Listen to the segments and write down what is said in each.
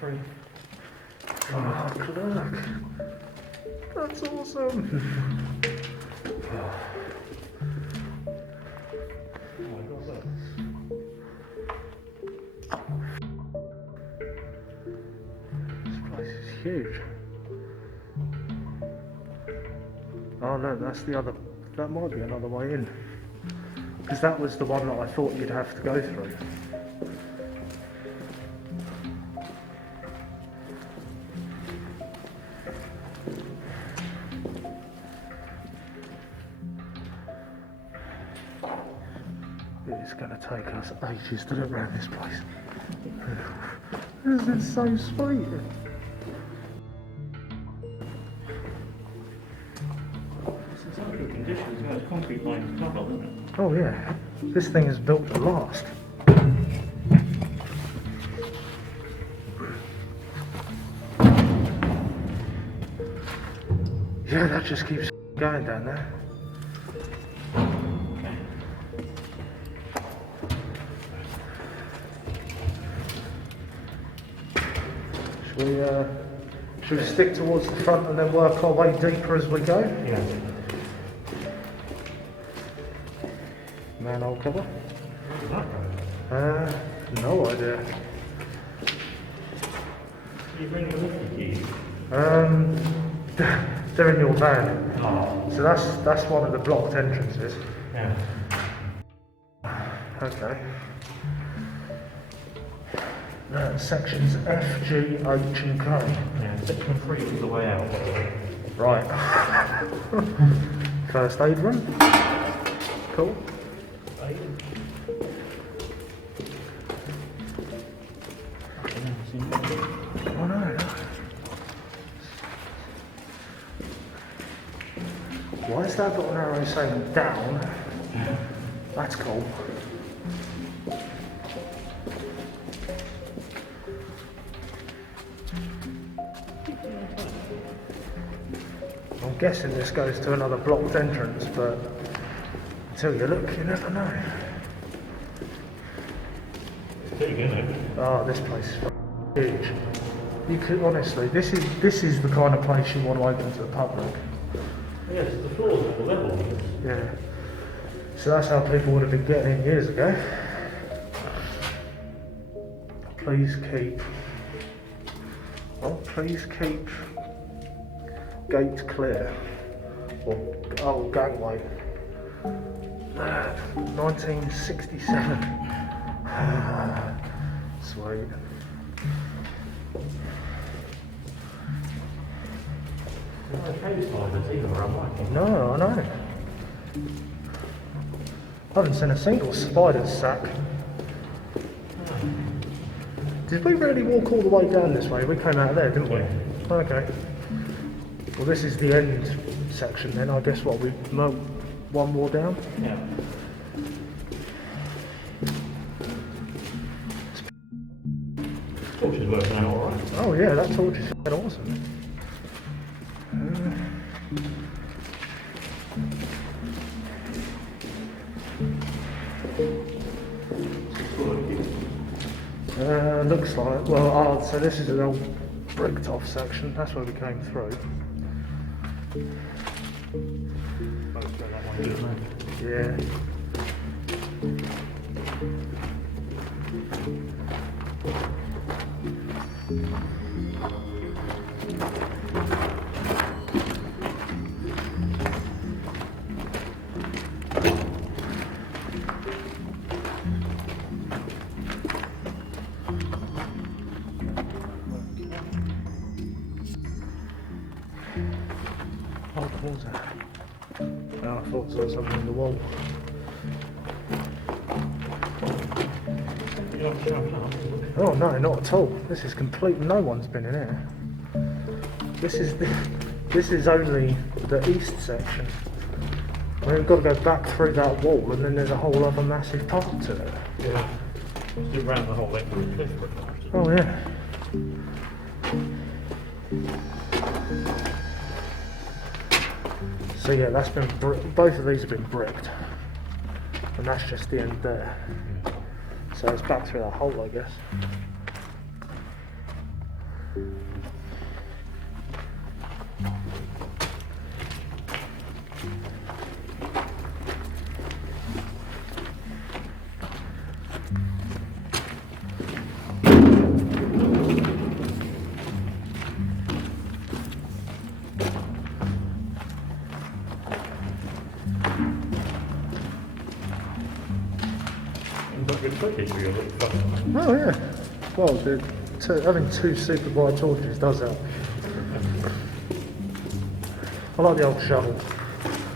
free. Oh, look. That's awesome. This place is huge. Oh no, that's the other, that might be another way in. Because that was the one that I thought you'd have to go through. It's going to take us ages to look around this place. This is so sweet. It's in good condition as well. It's concrete lined cover, isn't it? Oh yeah, this thing is built to last. Yeah, that just keeps going down there. Should we stick towards the front and then work our way deeper as we go? Yeah. Manhole cover? Where's that road? No idea. You bring the lift keys? They're in your van. Oh. So that's one of the blocked entrances. Yeah. Okay. Sections F, G, H and K. Yeah, section 3 is the way out. Right. First aid room. Cool. Oh no. Why has that got an arrow saying down? That's cool. I'm guessing this goes to another blocked entrance, but until you look, you never know. It's big, isn't it? Oh, this place is huge. You could honestly, this is the kind of place you want to open to the public. Yes, the floor's at the level. Yeah. So that's how people would have been getting in years ago. Please keep. Oh, please keep gates clear. Or gangway. 1967. Sweet. No, I know. I haven't seen a single spider's sack. Did we really walk all the way down this way? We came out of there, didn't we? Yeah. Okay. Well, this is the end section then. I guess what, we one more down? Yeah. Torch is working out alright. Oh yeah, that torch is awesome. Looks like, well, so this is an old bricked off section, that's where we came through. Yeah. What was that? Oh, I thought there was something in the wall. Oh no, not at all. This is complete. No one's been in here. This is only the east section. We've got to go back through that wall, and then there's a whole other massive part to it. Yeah. Just around the whole length of the cliff. Oh yeah. So yeah, that's been both of these have been bricked, and that's just the end there. So it's back through that hole, I guess. quick history of it. Oh yeah. Well, having two super bright torches does help. I like the old shovel.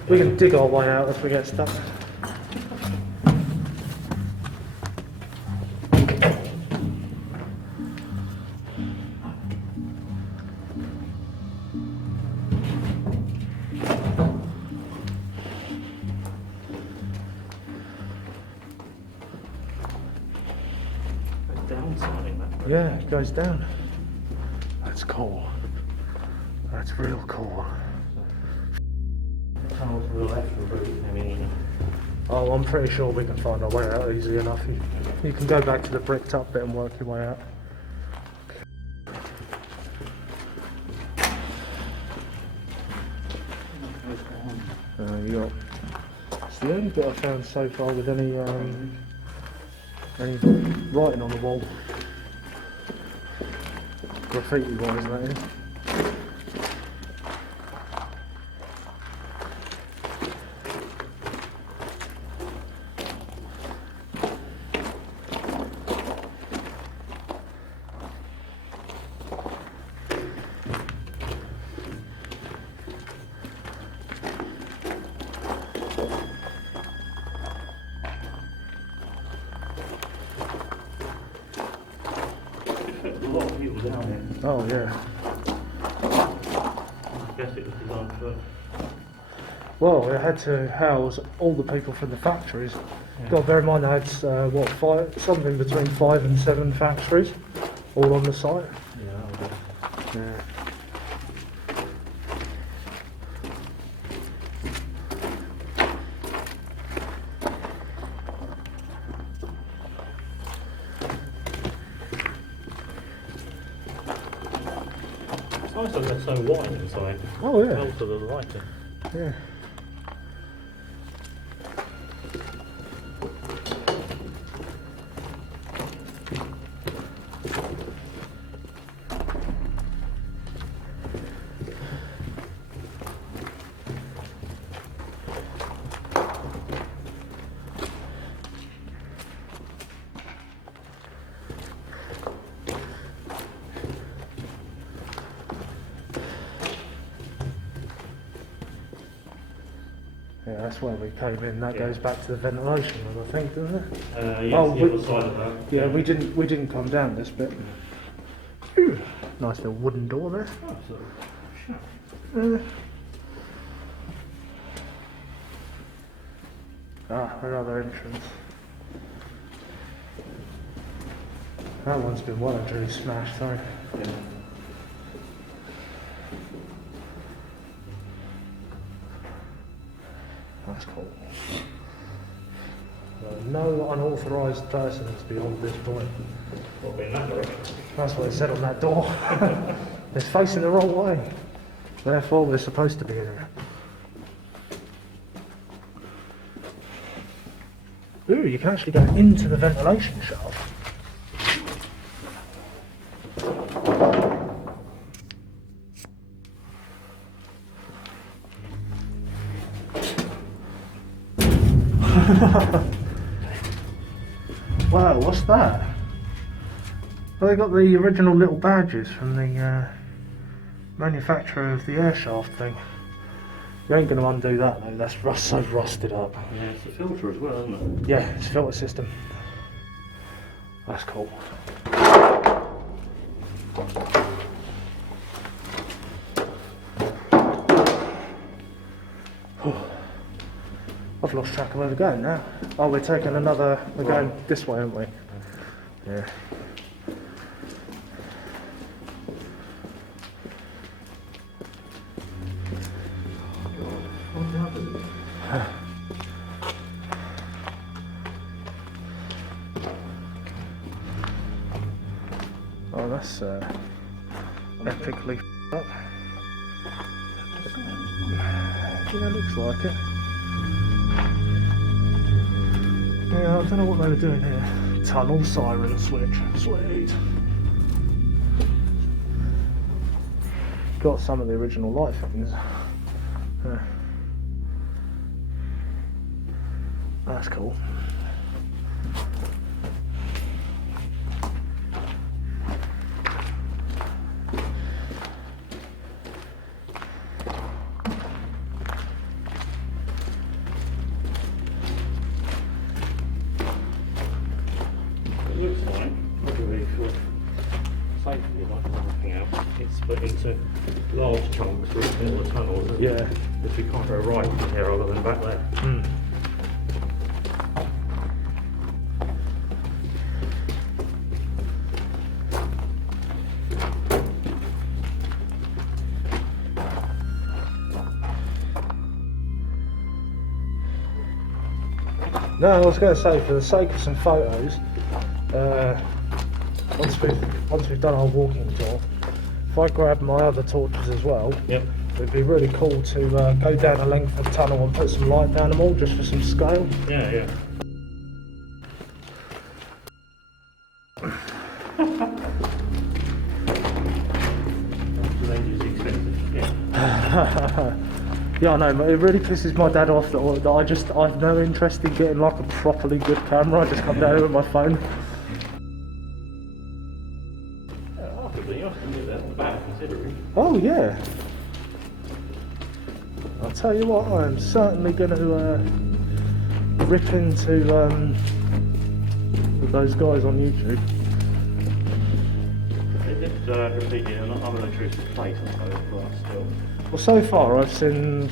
We can dig our way out if we get stuck. Yeah, it goes down. That's cool. That's real cool. Oh, I'm pretty sure we can find our way out easy enough. You can go back to the bricked up bit and work your way out. It's the only bit I've found so far with any writing on the wall. Graffiti wise, that is. Oh yeah. I guess it was designed for... Well, it had to house all the people from the factories. Got to bear in mind they had something between 5 and 7 factories, all on the site. Yeah. It's nice that they're so wide inside. Oh yeah. Also the lighting. Yeah. Yeah, that's where we came in. That goes back to the ventilation, I think, doesn't it? Yes, oh, the other side of that. Yeah, we didn't come down this bit. Ooh, nice little wooden door there. Oh, so, another entrance. That one's been well and truly smashed, sorry. yeah. That's cool. No unauthorised persons beyond this point. What, in that direction? That's what it said on that door. It's facing the wrong way. Therefore, we're supposed to be in here. Ooh, you can actually go into the ventilation shaft. Wow, what's that? Well, they got the original little badges from the manufacturer of the air shaft thing. You ain't going to undo that though, that's so rusted up. Yeah, it's a filter as well, isn't it? Yeah, it's a filter system. That's cool. I've lost track of where we're going now. Oh, we're taking another, we're going this way, aren't we? Yeah. Oh, that's epically up. Yeah, looks like it. Yeah, I don't know what they were doing here. Tunnel siren switch. Sweet. Got some of the original light things. Yeah. That's cool. sort of safely, like nothing else. It's split into large chunks for each little tunnel, isn't it? Yeah. If you can't go right from here other than back there. Mm. No, I was going to say, for the sake of some photos, once we've done our walking tour, if I grab my other torches as well, Yep. it'd be really cool to go down the length of the tunnel and put some light down them all, just for some scale. Yeah, yeah. Range is expensive. Yeah. Yeah, I know, but it really pisses my dad off that I've no interest in getting like a properly good camera. I just come down with my phone. Yeah, arguably, I can do that on the back, considering. Oh yeah. I'll tell you what, I'm certainly going to rip into with those guys on YouTube. It's graffiti in an unobtrusive place, I suppose, for us still. Well, so far I've seen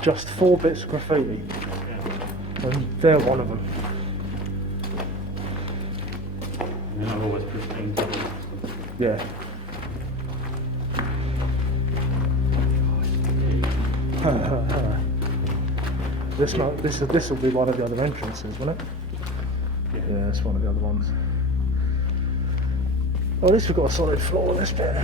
just 4 bits of graffiti, Yeah. and they're one of them. And I've always pristine colours. Yeah. This will be one of the other entrances, won't it? Yeah, it's one of the other ones. Oh, at least we've got a solid floor on this bit.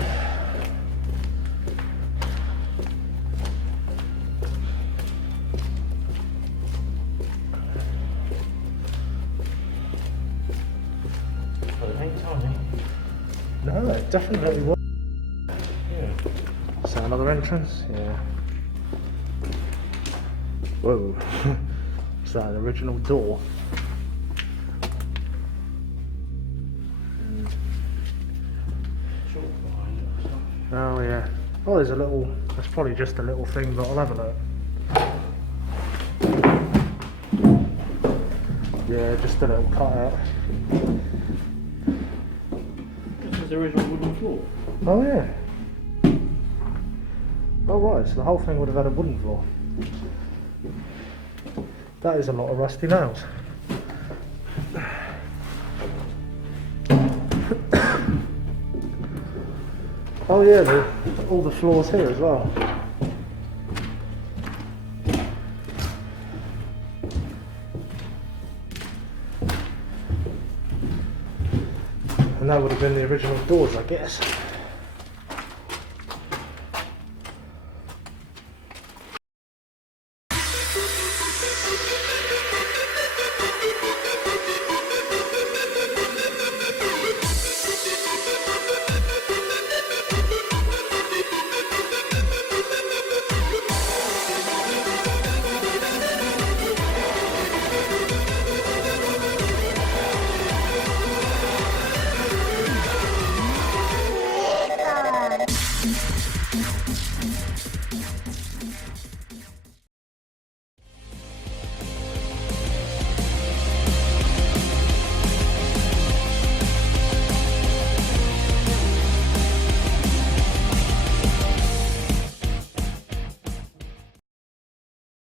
Well, it ain't tiny. No, it definitely was. Yeah. Is that another entrance? Yeah. Whoa. Is that an original door? Short behind it or something. Oh yeah. Oh, there's a little, that's probably just a little thing, but I'll have a look. Yeah, just a little cutout. This is the original wooden floor. Oh yeah. Oh right, so the whole thing would have had a wooden floor. That is a lot of rusty nails. Oh yeah, all the floors here as well. And that would have been the original doors, I guess.